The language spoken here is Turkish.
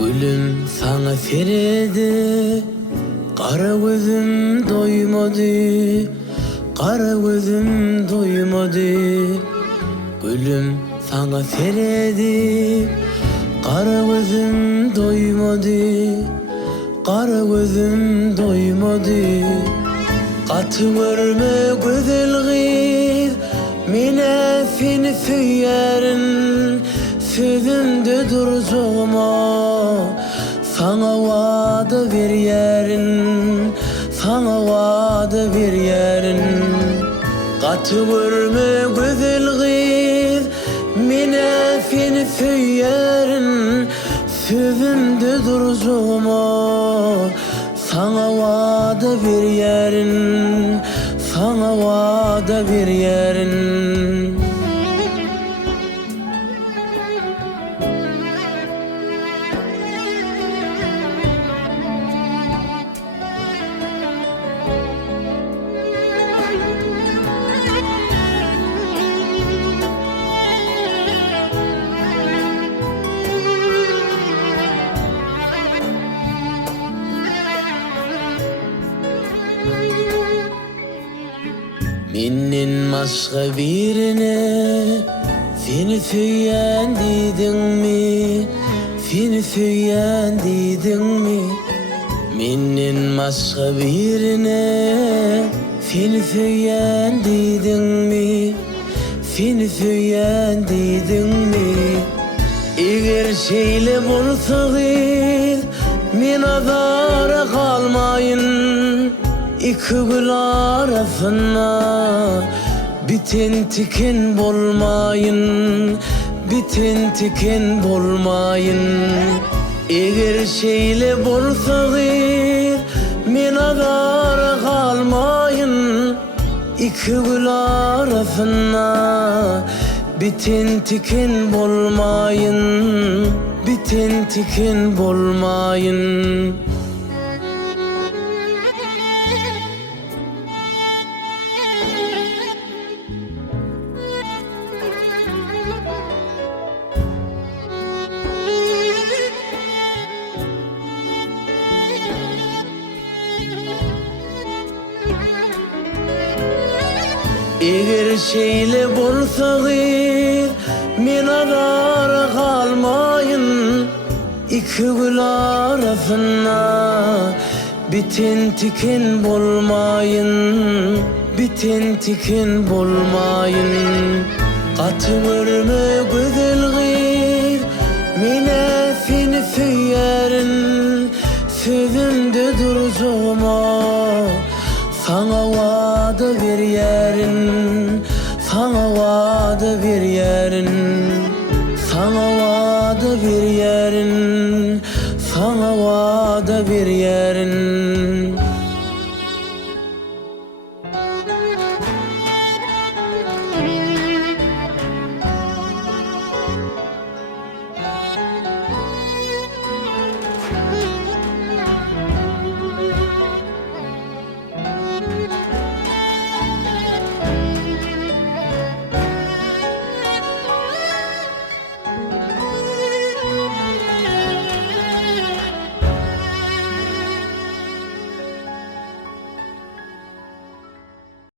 Gülüm sana feredi, kara gözüm doymadı, kara gözüm doymadı. Gülüm sana feredi, kara gözüm doymadı, kara gözüm doymadı. Katı görme güzel kız, mine fin füyerin, sözümde duracağıma. Sana vaada bir yerin, sana vaada bir yerin. Katı görme güzel kız, mine fin füyerin, sözümde duracağıma. Sana vaada bir yerin, sana vaada bir yerin. Menden başka birine seni söyleyen dedin mi? Seni söyleyen dedin mi? Menden başka birine seni söyleyen dedin mi? Seni söyleyen dedin mi? Eğer şeyle bulsanız men azara kalmayın. İki gül arasına biten tiken bolmayın, biten tiken bolmayın. Eğer şeyle bolsanız men azara kalmayın. İki gül arasına biten tiken bolmayın, biten tiken bolmayın. Eğer şeyle bulsanız men azara kalmayın. İki gül arasına biten tiken bolmayın, biten tiken bolmayın. Katı görme güzel kız, mine seni söylerin, sözümde duracağıma. Sana vaada bir yerin, sana vaada bir yerin. Sana vaada bir yerin, sana vaada bir yerin.